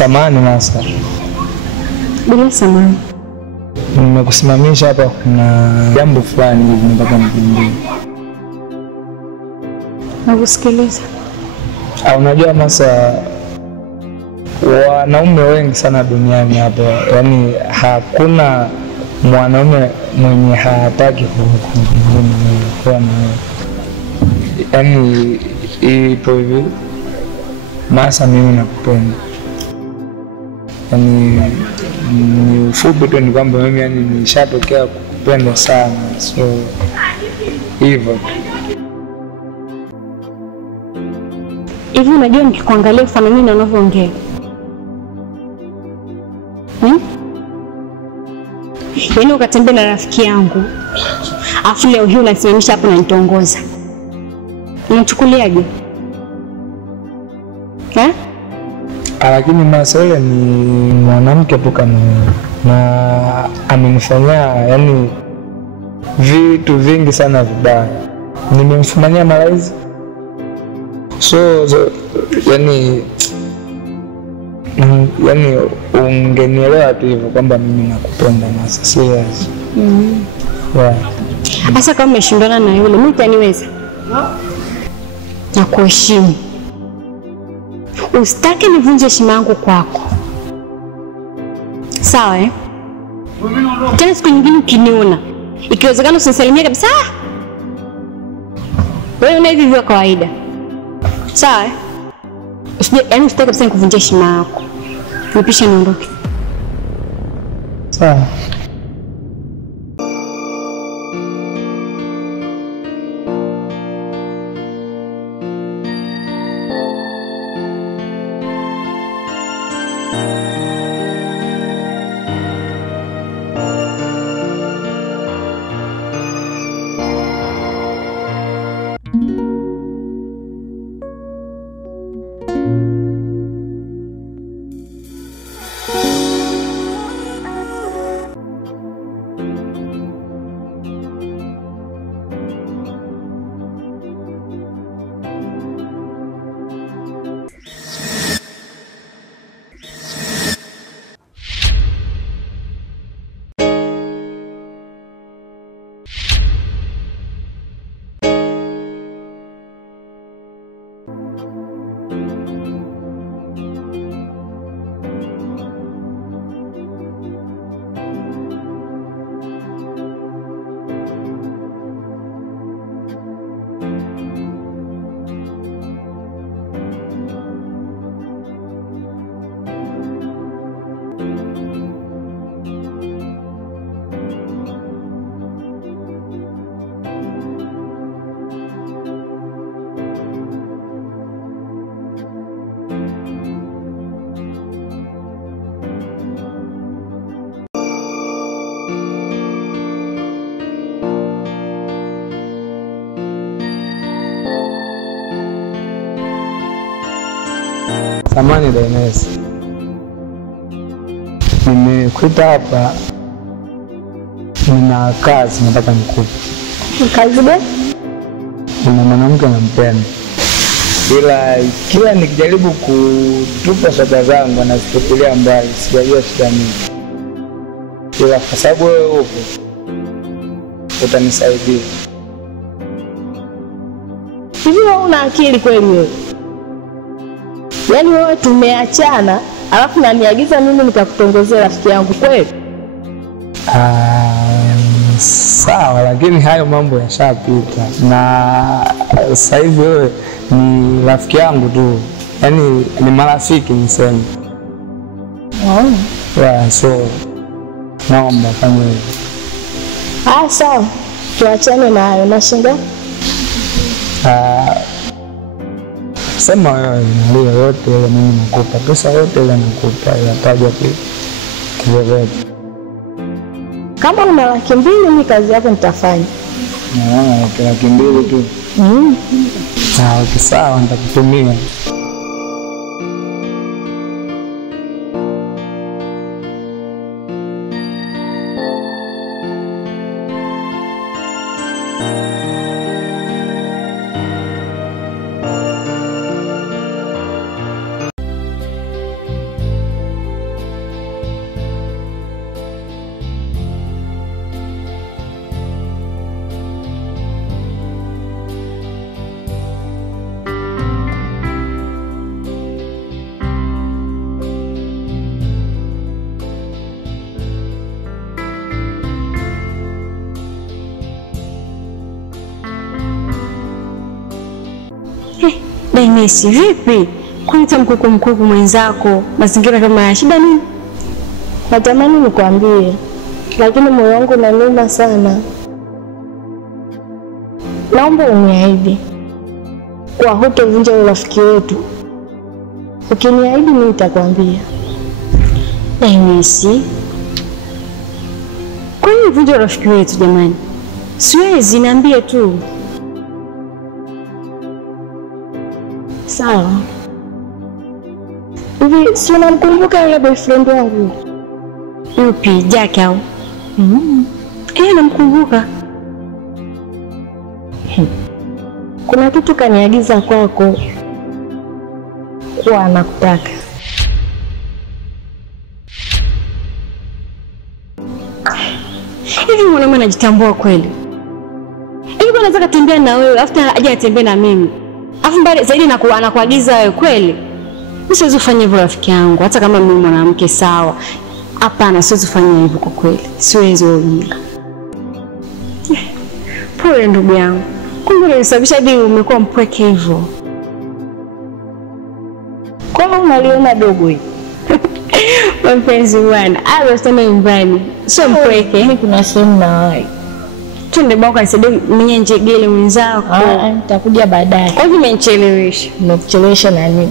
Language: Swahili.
Samahani Masa. Bila samahani. Nimekusimamisha hapa, kuna jambo fulani nataka nikwambie. Nakusikiliza. Unajua Masa, wanaume wengi sana duniani hapa, yaani hakuna mwanaume mwenye hataki kuwa na yaani ipo hivi. Masa, mimi nakupenda. Yaani ni ufupi tu ni kwamba mimi yaani nishatokea kukupenda sana, so hivyo. Hivi unajua nikikuangalia mfano mimi na unavyoongea. Yaani ukatembea na rafiki yangu, afu leo hii unasimamisha hapo na nitongoza. Unachukuliaje? Lakini Masa, yule ni mwanamke tu kama mimi, na amenifanyia yaani vitu vingi sana vibaya. Nimemfumania malaizi. So yaani ungenielewa tu hivyo kwamba mimi nakupenda Masa, serious. Yeah. Asa kama umeshindana na yule, mimi utaniweza? Na kuheshimu. Usitake nivunje heshima yangu kwako. Sawa Tena siku nyingine ukiniona, ikiwezekana usinisalimie kabisa. Wewe una hivi vya kawaida. Sawa usitake kabisa nikuvunje heshima yako. Nipisha niondoke. Sawa. Samahani Dainese, nimekuita hapa, nina kazi nataka nikupe. Kazi gani? Nina mwanamke nampenda, ila kila nikijaribu kutupa shaka zangu anazitupilia mbali, sijajua shida nini. Ila kwa sababu wewe upo, utanisaidia. Hivi wewe una akili kweli wewe? Yaani wewe tumeachana, alafu naniagiza mimi nikakutongozea rafiki yangu kweli? Sawa, lakini hayo mambo yashapita. Na sasa hivi wewe ni rafiki yangu tu. Yaani ni marafiki niseme. Yeah, so naomba fanya hivyo. Sawa. Tuachane na hayo. Nashinda? Sema wewe ndio yote ile mimi nakupa. Pesa yote ile nakupa, yataja kidogo. Kama una 200,000 mimi kazi yako nitafanya. 200,000 tu. Sawa, nitakutumia. Dainesi, vipi? Kuita mkuku mwenzako, mazingira kama ya shida nini? Natamani nikwambie, lakini moyo wangu unaniuma sana. Naomba uniahidi kwa hutovunja urafiki wetu. Ukiniahidi mimi nitakwambia. Dainesi, kwa nini vunja urafiki wetu jamani? Siwezi, niambie tu. Sawa. Hivi si unamkumbuka yule boyfriend wangu? Yupi, Jack au? Namkumbuka. Kuna kitu kaniagiza kwako kwa anakutaka. Hivi mwanaume anajitambua kweli? Hivi kwa nataka tembea na wewe, afuta aje atembee na mimi. Afu mbali zaidi anakuagiza wewe kweli? Mimi siwezi kufanya hivyo rafiki yangu, hata kama mimi mwanamke sawa. Hapana, siwezi kufanya hivyo kwa kweli. Siwezi ujinga. Pole ndugu yangu. Kumbe ulisababisha hadi umekuwa mpweke hivyo. Kwa nini unaliona dogo hili? Mpenzi bwana, hapo sana nyumbani. Sio mpweke. Mimi kuna sehemu na wewe. Twende baka nisaidie mwenye njegele mwenzako. Nitakuja baadaye. Kwa nini umenichelewesha? Nimekuchelewesha na nini?